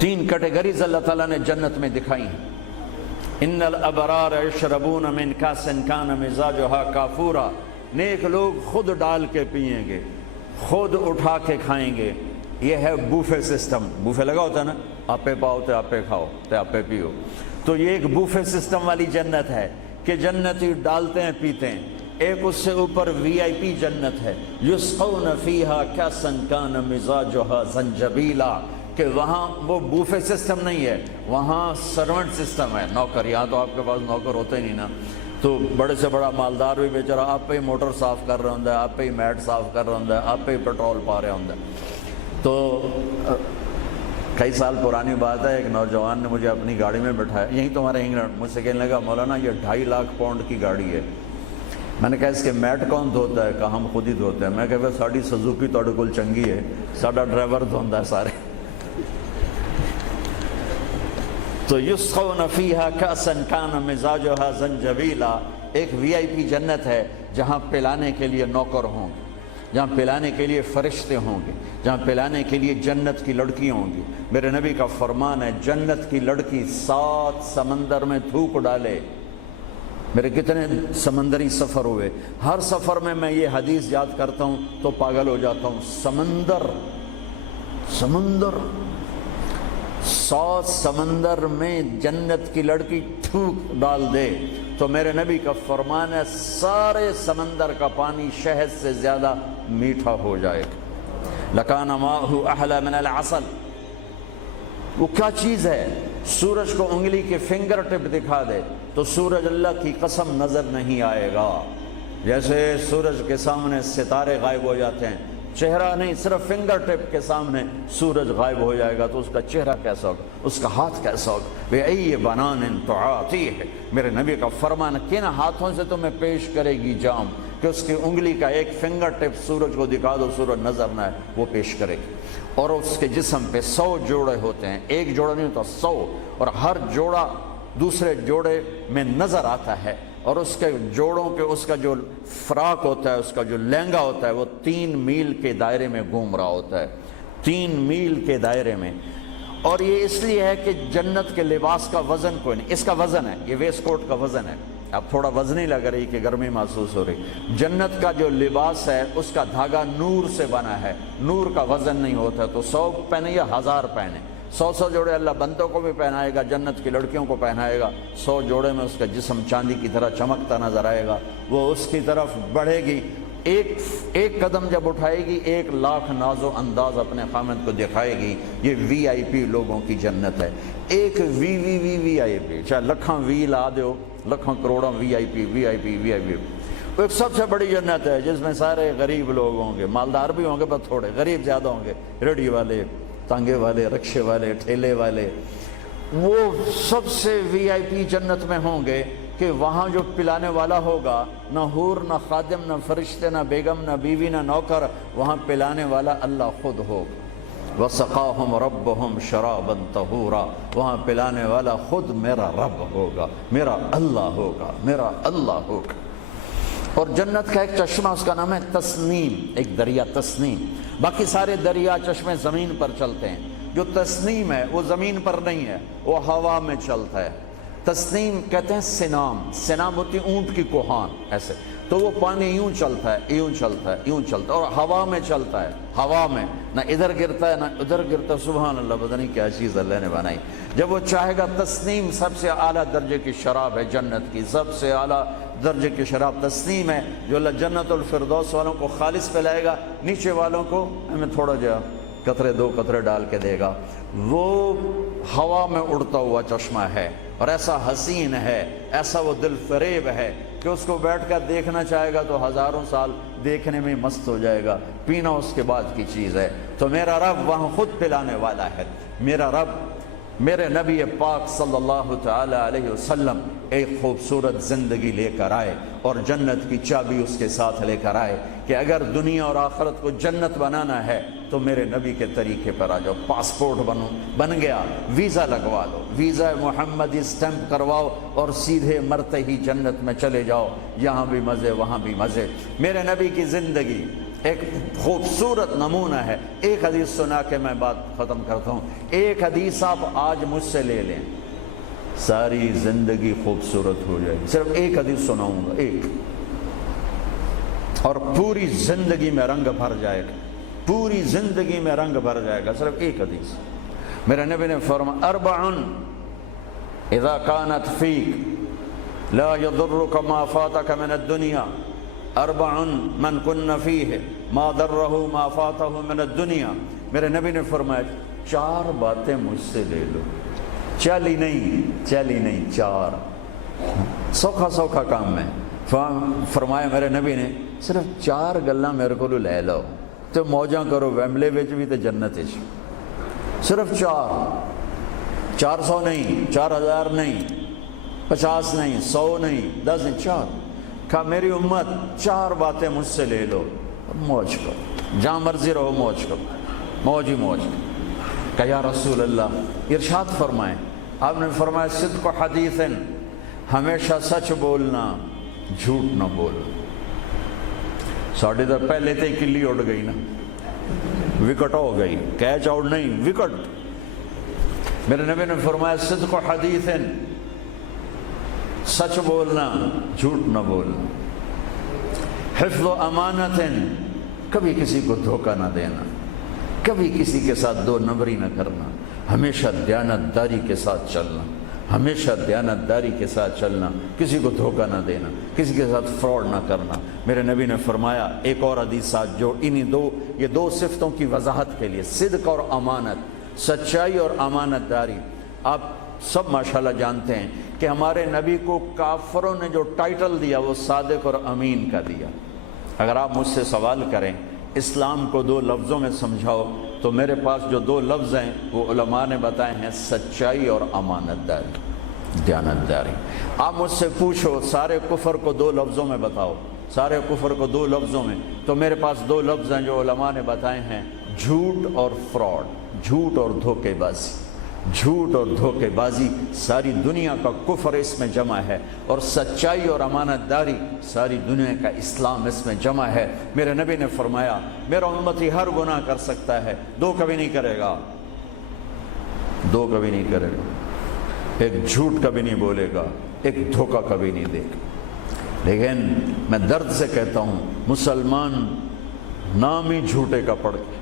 تین کیٹیگریز اللہ تعالیٰ نے جنت میں دکھائی ہیں۔ ان الابرار یشربون من کاس کان مزاجھا کافورا، نیک لوگ خود ڈال کے پئیں گے، خود اٹھا کے کھائیں گے۔ یہ ہے بوفے سسٹم، بوفے لگا ہوتا ہے نا، آپے پاؤ تے آپے کھاؤ تے آپے پیو، تو یہ ایک بوفے سسٹم والی جنت ہے کہ جنتی ڈالتے ہیں پیتے ہیں۔ ایک اس سے اوپر وی آئی پی جنت ہے، یسقون فیہا کاسا کان مزاجھا زنجبیلا، کہ وہاں وہ بوفے سسٹم نہیں ہے، وہاں سرونٹ سسٹم ہے، نوکر۔ یہاں تو آپ کے پاس نوکر ہوتے ہی نہیں نا، تو بڑے سے بڑا مالدار بھی بیچارہ آپ پہ ہی موٹر صاف کر رہا ہوں، آپ پہ ہی میٹ صاف کر رہا ہوں، آپ پہ ہی پیٹرول پا رہا ہوں۔ تو کئی سال پرانی بات ہے، ایک نوجوان نے مجھے اپنی گاڑی میں بٹھایا، یہیں تمہارے انگلینڈ، مجھ سے کہنے لگا مولانا یہ 2.5 لاکھ پاؤنڈ کی گاڑی ہے۔ میں نے کہا اس کے میٹ کون دھوتا ہے؟ کہا ہم خود ہی دھوتے ہیں۔ میں کہا ساڑی سزوکی تھوڑے کول چنگی ہے، ساڈا ڈرائیور دھوندا ہے سارے۔ تو یسقون فیہا کاسا کان مزاجھا زنجبیلا، ایک وی آئی پی جنت ہے جہاں پلانے کے لیے نوکر ہوں گے، جہاں پلانے کے لیے فرشتے ہوں گے، جہاں پلانے کے لیے جنت کی لڑکی ہوں گی۔ میرے نبی کا فرمان ہے جنت کی لڑکی 7 سمندر میں تھوک ڈالے۔ میرے کتنے سمندری سفر ہوئے، ہر سفر میں میں یہ حدیث یاد کرتا ہوں تو پاگل ہو جاتا ہوں۔ سمندر 100 سمندر میں جنت کی لڑکی تھوک ڈال دے تو میرے نبی کا فرمان ہے سارے سمندر کا پانی شہد سے زیادہ میٹھا ہو جائے گا۔ لکان ماؤہ احلی من العسل، وہ کیا چیز ہے؟ سورج کو انگلی کے فنگر ٹپ دکھا دے تو سورج اللہ کی قسم نظر نہیں آئے گا، جیسے سورج کے سامنے ستارے غائب ہو جاتے ہیں، چہرہ نہیں، صرف فنگر ٹپ کے سامنے سورج غائب ہو جائے گا تو اس کا چہرہ کیسا ہوگا، اس کا ہاتھ کیسا ہوگا؟ بِأَيِّ بَنَانٍ تُعَاطِيهِ، میرے نبی کا فرمان، کن ہاتھوں سے تمہیں پیش کرے گی جام کہ اس کی انگلی کا ایک فنگر ٹپ سورج کو دکھا دو، سورج نظر نہ آئے، وہ پیش کرے گی۔ اور اس کے جسم پہ 100 جوڑے ہوتے ہیں، ایک جوڑا نہیں ہوتا، 100، اور ہر جوڑا دوسرے جوڑے میں نظر آتا ہے، اور اس کے جوڑوں کے اس کا جو فراق ہوتا ہے، اس کا جو لہنگا ہوتا ہے، وہ 3 میل کے دائرے میں گھوم رہا ہوتا ہے، 3 میل کے دائرے میں۔ اور یہ اس لیے ہے کہ جنت کے لباس کا وزن کوئی نہیں، اس کا وزن ہے، یہ ویسٹ کوٹ کا وزن ہے، اب تھوڑا وزنی لگ رہی کہ گرمی محسوس ہو رہی۔ جنت کا جو لباس ہے اس کا دھاگا نور سے بنا ہے، نور کا وزن نہیں ہوتا، تو 100 پہنے یا 1000 پہنے، 100 جوڑے اللہ بندوں کو بھی پہنائے گا، جنت کی لڑکیوں کو پہنائے گا، 100 جوڑے میں اس کا جسم چاندی کی طرح چمکتا نظر آئے گا، وہ اس کی طرف بڑھے گی، ایک قدم جب اٹھائے گی 1 لاکھ ناز و انداز اپنے خامد کو دکھائے گی۔ یہ وی آئی پی لوگوں کی جنت ہے، ایک وی آئی پی، چاہے لکھاں وی لا دیو، لکھاں کروڑاں وی آئی پی۔ وہ ایک سب سے بڑی جنت ہے جس میں سارے غریب لوگ ہوں گے، مالدار بھی ہوں گے بس تھوڑے، غریب زیادہ ہوں گے، ریڑھی والے، تانگے والے، رکشے والے، ٹھیلے والے، وہ سب سے وی آئی پی جنت میں ہوں گے کہ وہاں جو پلانے والا ہوگا، نہ حور، نہ خادم، نہ فرشتے، نہ بیگم، نہ بیوی، نہ نوکر، وہاں پلانے والا اللہ خود ہوگا۔ وَسَقَاهُمْ رَبُّهُمْ شَرَابًا طَهُورًا، وہاں پلانے والا خود میرا رب ہوگا، میرا اللہ ہوگا، میرا اللہ ہوگا۔ اور جنت کا ایک چشمہ، اس کا نام ہے تسنیم، ایک دریا تسنیم، باقی سارے دریا چشمے زمین پر چلتے ہیں، جو تسنیم ہے وہ زمین پر نہیں ہے، وہ ہوا میں چلتا ہے۔ تسنیم کہتے ہیں سنام ہوتی اونٹ کی کوہان، ایسے، تو وہ پانی یوں چلتا ہے، یوں چلتا ہے، یوں چلتا ہے، اور ہوا میں چلتا ہے، ہوا میں نہ ادھر گرتا ہے نہ ادھر گرتا ہے۔ سبحان اللہ، پتہ نہیں کیا چیز اللہ نے بنائی۔ جب وہ چاہے گا، تسنیم سب سے اعلیٰ درجے کی شراب ہے جنت کی، سب سے اعلیٰ درجے کی شراب تسنیم ہے، جو اللہ جنت الفردوس والوں کو خالص پلائے گا، نیچے والوں کو ہمیں تھوڑا جا قطرے 2 قطرے ڈال کے دے گا۔ وہ ہوا میں اڑتا ہوا چشمہ ہے، اور ایسا حسین ہے، ایسا وہ دل فریب ہے کہ اس کو بیٹھ کر دیکھنا چاہے گا تو ہزاروں سال دیکھنے میں مست ہو جائے گا، پینا اس کے بعد کی چیز ہے۔ تو میرا رب وہاں خود پلانے والا ہے، میرا رب، میرے نبی پاک صلی اللہ تعالی علیہ وسلم ایک خوبصورت زندگی لے کر آئے، اور جنت کی چابی اس کے ساتھ لے کر آئے کہ اگر دنیا اور آخرت کو جنت بنانا ہے تو میرے نبی کے طریقے پر آ جاؤ۔ پاسپورٹ بن گیا، ویزا لگوا لو، ویزا محمدی سٹیمپ کرواؤ اور سیدھے مرتے ہی جنت میں چلے جاؤ، یہاں بھی مزے وہاں بھی مزے۔ میرے نبی کی زندگی ایک خوبصورت نمونہ ہے. ایک حدیث سنا کے میں بات ختم کرتا ہوں. ایک حدیث آپ آج مجھ سے لے لیں، ساری زندگی خوبصورت ہو جائے گی. صرف ایک حدیث سناؤں گا، ایک، اور پوری زندگی میں رنگ بھر جائے گا، پوری زندگی میں رنگ بھر جائے گا. صرف ایک حدیث. میرے نبی نے فرمایا اربع اذا كانت فيك لا يضرك ما فاتك من الدنيا اربع من كن فيه ما ضره ما فاته من الدنيا. میرے نبی نے فرمایا 4 باتیں مجھ سے لے لو. چلی نہیں 4 سوکھا کام ہے. فرمایا میرے نبی نے صرف 4 گلاں میرے کو لے لو تو موجاں کرو ویملے وچ بھی تے جنت وچ. صرف 400 نہیں، 4000 نہیں، 50 نہیں، 100 نہیں، 10 نہیں، 4. کہا میری امت 4 باتیں مجھ سے لے لو، موج کرو، جہاں مرضی رہو موج کرو، موج ہی موج. کہا یا رسول اللہ، ارشاد فرمائیں. آپ نے فرمایا صدق حدیث، ہمیشہ سچ بولنا، جھوٹ نہ بولنا. ساڑھے تو پہلے تے کلی اڑ گئی نا، وکٹ ہو گئی، کیچ آؤٹ نہیں، وکٹ. میرے نبی نے فرمایا صدق حدیث، سچ بولنا، جھوٹ نہ بولنا. حفظ و امانت، کبھی کسی کو دھوکہ نہ دینا، کبھی کسی کے ساتھ 2 نمبری نہ کرنا، ہمیشہ دیانتداری کے ساتھ چلنا، ہمیشہ دیانتداری کے ساتھ چلنا، کسی کو دھوکہ نہ دینا، کسی کے ساتھ فراڈ نہ کرنا. میرے نبی نے فرمایا ایک اور حدیث جو یہ دو صفتوں کی وضاحت کے لیے، صدق اور امانت، سچائی اور امانت داری. آپ سب ماشاءاللہ جانتے ہیں کہ ہمارے نبی کو کافروں نے جو ٹائٹل دیا وہ صادق اور امین کا دیا. اگر آپ مجھ سے سوال کریں اسلام کو 2 لفظوں میں سمجھاؤ تو میرے پاس جو 2 لفظ ہیں وہ علماء نے بتائے ہیں، سچائی اور امانت داری، دیانتداری. آپ مجھ سے پوچھو سارے کفر کو 2 لفظوں میں بتاؤ، سارے کفر کو 2 لفظوں میں، تو میرے پاس 2 لفظ ہیں جو علماء نے بتائے ہیں، جھوٹ اور فراڈ، جھوٹ اور دھوکے بازی. جھوٹ اور دھوکے بازی ساری دنیا کا کفر اس میں جمع ہے، اور سچائی اور امانت داری ساری دنیا کا اسلام اس میں جمع ہے. میرے نبی نے فرمایا میرا امتی ہر گناہ کر سکتا ہے، 2 کبھی نہیں کرے گا، 2 کبھی نہیں کرے گا. ایک جھوٹ کبھی نہیں بولے گا، ایک دھوکہ کبھی نہیں دے گا. لیکن میں درد سے کہتا ہوں مسلمان نام ہی جھوٹے کا پڑ کے،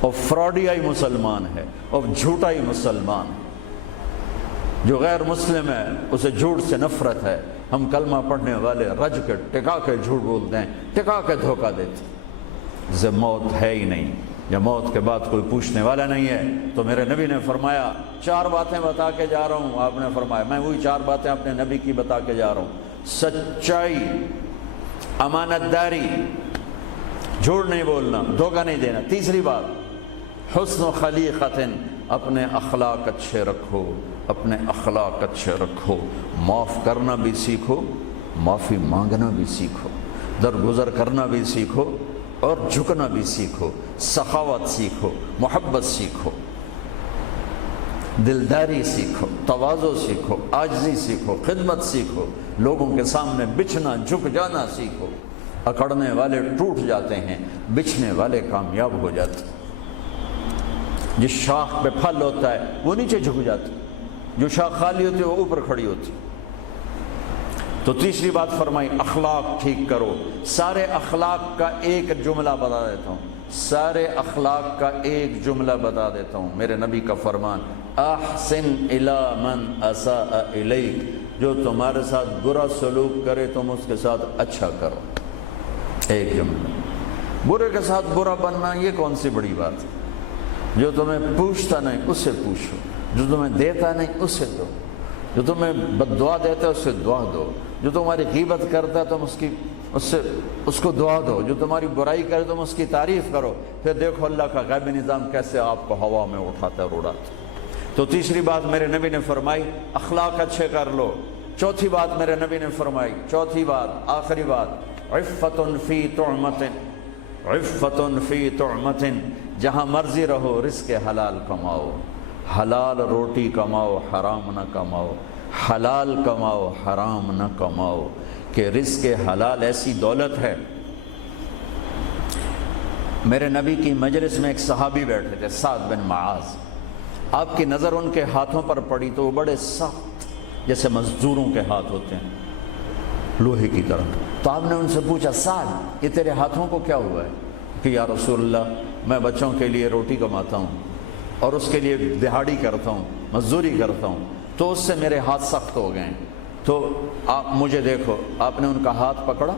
اور فراڈیائی مسلمان ہے، اور جھوٹائی مسلمان. جو غیر مسلم ہے اسے جھوٹ سے نفرت ہے. ہم کلمہ پڑھنے والے رج کے ٹکا کے جھوٹ بولتے ہیں، ٹکا کے دھوکہ دیتے ہیں. جب موت ہے ہی نہیں، جب موت کے بعد کوئی پوچھنے والا نہیں ہے، تو میرے نبی نے فرمایا 4 باتیں بتا کے جا رہا ہوں. آپ نے فرمایا میں وہی 4 باتیں اپنے نبی کی بتا کے جا رہا ہوں. سچائی، امانت داری، جھوٹ نہیں بولنا، دھوکہ نہیں دینا. تیسری بات حسن و خلیقت، اپنے اخلاق اچھے رکھو، اپنے اخلاق اچھے رکھو. معاف کرنا بھی سیکھو، معافی مانگنا بھی سیکھو، درگزر کرنا بھی سیکھو، اور جھکنا بھی سیکھو. سخاوت سیکھو، محبت سیکھو، دلداری سیکھو، تواضع سیکھو، عاجزی سیکھو، خدمت سیکھو، لوگوں کے سامنے بچھنا جھک جانا سیکھو. اکڑنے والے ٹوٹ جاتے ہیں، بچھنے والے کامیاب ہو جاتے ہیں. جس شاخ پہ پھل ہوتا ہے وہ نیچے جھک جاتی، جو شاخ خالی ہوتی ہے وہ اوپر کھڑی ہوتی. تو تیسری بات فرمائی اخلاق ٹھیک کرو. سارے اخلاق کا ایک جملہ بتا دیتا ہوں، سارے اخلاق کا ایک جملہ بتا دیتا ہوں. میرے نبی کا فرمان احسن الی من اساء الیک، جو تمہارے ساتھ برا سلوک کرے تم اس کے ساتھ اچھا کرو. ایک جملہ. برے کے ساتھ برا بننا یہ کون سی بڑی بات ہے؟ جو تمہیں پوچھتا نہیں اس سے پوچھو، جو تمہیں دیتا نہیں اس سے دو، جو تمہیں بد دعا دیتا ہے اس سے دعا دو، جو تمہاری غیبت کرتا ہے تم اس کو دعا دو، جو تمہاری برائی کرے تم اس کی تعریف کرو. پھر دیکھو اللہ کا غیبی نظام کیسے آپ کو ہوا میں اٹھاتا ہے اور اڑاتا. تو تیسری بات میرے نبی نے فرمائی اخلاق اچھے کر لو. چوتھی بات میرے نبی نے فرمائی، چوتھی بات آخری بات، عفت فی طعمت، عفت فی طعمت، جہاں مرضی رہو رزق حلال کماؤ، حلال روٹی کماؤ، حرام نہ کماؤ، حلال کماؤ، حرام نہ کماؤ. کہ رزق حلال ایسی دولت ہے میرے نبی کی مجلس میں ایک صحابی بیٹھے تھے، سعد بن معاذ۔ آپ کی نظر ان کے ہاتھوں پر پڑی تو وہ بڑے سخت، جیسے مزدوروں کے ہاتھ ہوتے ہیں، لوہے کی طرح۔ تو آپ نے ان سے پوچھا، سعد یہ تیرے ہاتھوں کو کیا ہوا ہے؟ کہ یا رسول اللہ میں بچوں کے لیے روٹی کماتا ہوں اور اس کے لیے دہاڑی کرتا ہوں، مزدوری کرتا ہوں، تو اس سے میرے ہاتھ سخت ہو گئے ہیں، تو آپ مجھے دیکھو۔ آپ نے ان کا ہاتھ پکڑا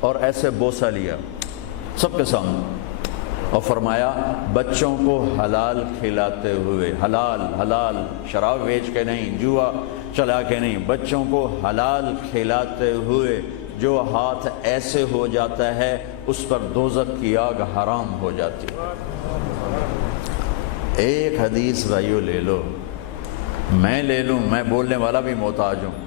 اور ایسے بوسہ لیا سب کے سامنے اور فرمایا بچوں کو حلال کھلاتے ہوئے، حلال حلال، شراب بیچ کے نہیں، جوا چلا کے نہیں، بچوں کو حلال کھلاتے ہوئے جو ہاتھ ایسے ہو جاتا ہے اس پر دوزخ کی آگ حرام ہو جاتی ہے۔ ایک حدیث بھائیو لے لو، میں لے لوں، میں بولنے والا بھی محتاج ہوں،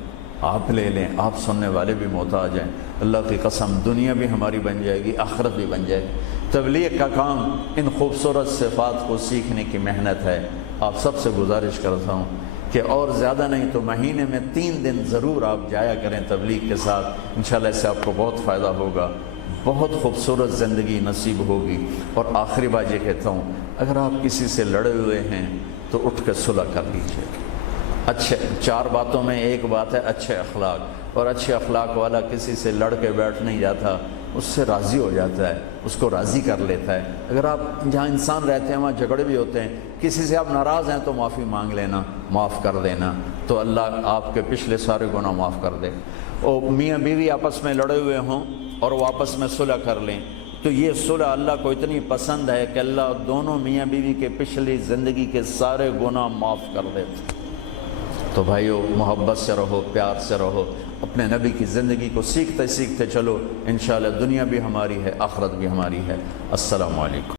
آپ لے لیں، آپ سننے والے بھی محتاج ہیں، اللہ کی قسم دنیا بھی ہماری بن جائے گی، آخرت بھی بن جائے گی۔ تبلیغ کا کام ان خوبصورت صفات کو سیکھنے کی محنت ہے۔ آپ سب سے گزارش کرتا ہوں کہ اور زیادہ نہیں تو مہینے میں 3 دن ضرور آپ جایا کریں تبلیغ کے ساتھ، انشاءاللہ اس سے آپ کو بہت فائدہ ہوگا، بہت خوبصورت زندگی نصیب ہوگی۔ اور آخری بات یہ کہتا ہوں، اگر آپ کسی سے لڑے ہوئے ہیں تو اٹھ کے صلح کر لیجیے۔ اچھے 4 باتوں میں ایک بات ہے اچھے اخلاق، اور اچھے اخلاق والا کسی سے لڑ کے بیٹھ نہیں جاتا، اس سے راضی ہو جاتا ہے، اس کو راضی کر لیتا ہے۔ اگر آپ جہاں انسان رہتے ہیں وہاں جھگڑے بھی ہوتے ہیں، کسی سے آپ ناراض ہیں تو معافی مانگ لینا، معاف کر دینا، تو اللہ آپ کے پچھلے سارے گناہ معاف کر دے۔ اور میاں بیوی آپس میں لڑے ہوئے ہوں اور وہ آپس میں صلح کر لیں تو یہ صلح اللہ کو اتنی پسند ہے کہ اللہ دونوں میاں بیوی کے پچھلی زندگی کے سارے گناہ معاف کر دیتے۔ تو بھائیو محبت سے رہو، پیار سے رہو، اپنے نبی کی زندگی کو سیکھتے سیکھتے چلو، انشاءاللہ دنیا بھی ہماری ہے، آخرت بھی ہماری ہے۔ السلام علیکم۔